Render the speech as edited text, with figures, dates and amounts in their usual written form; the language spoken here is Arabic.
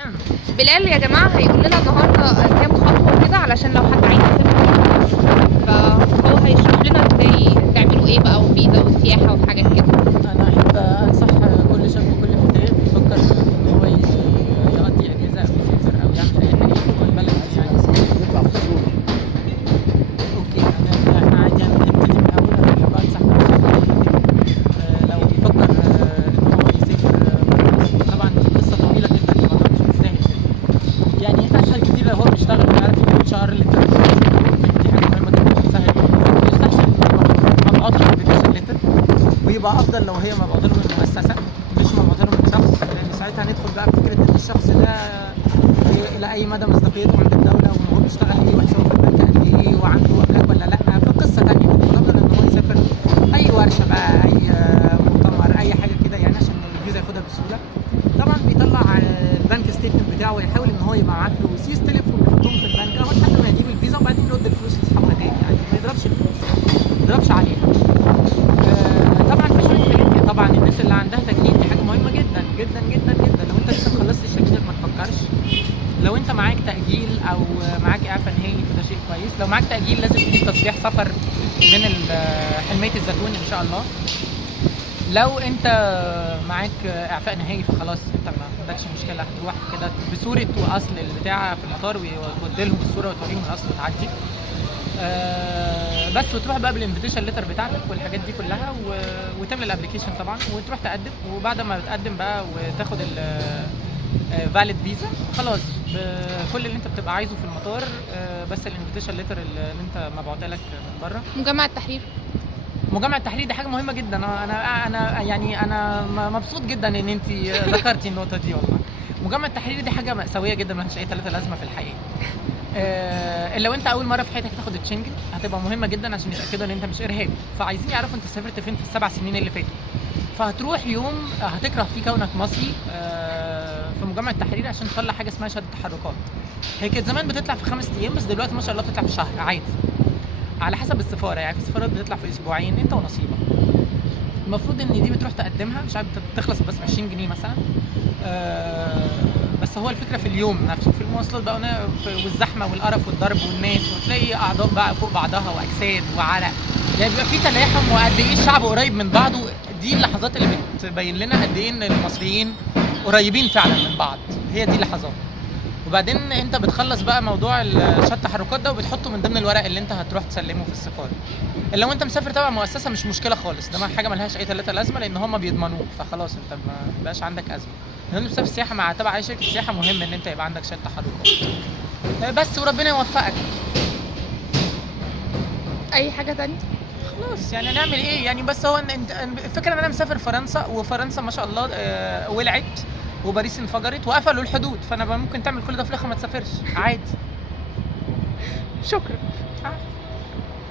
إمم. بلال يا جماعة هيقول لنا النهارده كام خطوة كده علشان لو حد عايز يسافر فيزا، فهو هيشرح لنا ازاي تعملوا ايه بقى وفيزا وسياحة وحاجات كده. أنا أحب أنصح كل شاب وكل فتاة بيفكر إن هو يقضي أجازة أو يسافر أو يعمل أي حاجة في البلد يعني. يطلع في الصورة. أوكي إحنا عادي هنبتدي من الأول. أنا بحب أنصح كل شاب وكل فتاة لو بيفكر إن هو يسافر برا مصر. طبعا دي قصة طويلة جدا، الموضوع مش مستاهل يعني. أسهل كتير لو هو بيشتغل ويعرف يجيب الشهر اللي أنت دي حاجة مهمة جدا بتسهل. يستحسن مبعوث له انفيتيشن ليتر، ويبقى افضل لو هي مبعوثه له من مؤسسه مش مبعوثه له من شخص، لان ساعتها هندخل بقى في فكره ان الشخص ده الى اي مدى مصداقيته عند الدوله، وهو بيشتغل ايه وحسابه في البنك قد ايه وعنده املاك ولا لا. فقصه ثانيه بتفضل ان هو يسافر اي ورشه بقى، اي مؤتمر، اي حاجه كده يعني، عشان الفيزا ياخدها بسهوله. طبعا بيطلع البنك ستيتمنت بتاعه ويحاول ان هو يبقى معاه فلوس يستلفهم ويحطهم في البنك اهو لحد ما يجيب الفيزا، وبعدين يرد الفلوس لاصحابها تاني يعني، ما يضربش الفلوس، ما يضربش عليها. طبعا في شويه حاجات. طبعا الناس اللي عندها تجنيد دي حاجه مهمه جدا جدا جدا جدا. لو انت لسه ما خلصتش تجنيدك ما تفكرش. لو انت معاك تاجيل او معاك اعفاء نهائي فده شيء كويس. لو معاك تاجيل لازم تجيب تصريح سفر من حلميه الزيتون ان شاء الله. لو انت معاك اعفاء نهائي فخلاص انت ما عندكش مشكله، هتروح كده بصوره واصل البتاع في المطار وتودي الصوره وتوريهم الاصل وتعدي. بس وتروح بقى بالانفيتيشن ليتر بتاعتك والحاجات دي كلها وتملى الابلكيشن طبعا وتروح تقدم. وبعد ما بتقدم بقى وتاخد فاليد فيزا خلاص كل اللي انت بتبقى عايزه في المطار بس الانفيتيشن ليتر اللي انت مبعوتها لك من بره. مجمع التحرير. مجمع التحرير دي حاجه مهمه جدا. انا يعني انا مبسوط جدا ان انت ذكرتي النقطه دي والله. مجمع التحرير دي حاجه مأساويه جدا، ملهاش اي ثلاثه لازمه في الحقيقه. لو انت اول مره في حياتك تاخد الشنجن هتبقى مهمه جدا عشان يتاكدوا ان انت مش ارهابي، فعايزين يعرفوا انت سافرت فين في ال7 سنين اللي فاتوا. فهتروح يوم هتكره فيه كونك مصري في مجمع التحرير عشان تطلع حاجه اسمها شهاده تحركات. هي كانت زمان بتطلع في 5 ايام، بس دلوقتي ما شاء الله بتطلع في شهر عادي على حسب السفاره. يعني في سفارات بتطلع في اسبوعين، انت ونصيبك. المفروض ان دي بتروح تقدمها مش عارف بتخلص بس ب 20 جنيه مثلا. بس هو الفكره في اليوم نفسه، في المواصلات بقى والزحمه والقرف والضرب والناس، وتلاقي اعضاء بقى فوق بعضها واجساد وعرق، يعني بيبقى في تلاحم وقد ايه الشعب قريب من بعضه. دي اللحظات اللي بتبين لنا قد ايه ان المصريين قريبين فعلا من بعض. هي دي اللحظات. وبعدين انت بتخلص بقى موضوع شهاده التحركات ده وبتحطه من ضمن الورق اللي انت هتروح تسلمه في السفاره. لو انت مسافر تبع مؤسسه مش مشكله خالص، ده حاجه ملهاش اي ثلاثه لازمه، لان هم بيضمنوك فخلاص انت ما بقاش عندك ازمه. لو انت مسافر سياحه مع تبع اي شركه سياحه مهم ان انت يبقى عندك شهاده تحركات بس، وربنا يوفقك. اي حاجة تانية؟ خلاص يعني هنعمل ايه يعني. بس هو الفكره ان انا مسافر فرنسا، وفرنسا ما شاء الله ولعت وباريس انفجرت وقفلوا الحدود، فانا ممكن تعمل كل ده في الاخر ما تسافرش عادي. شكرا.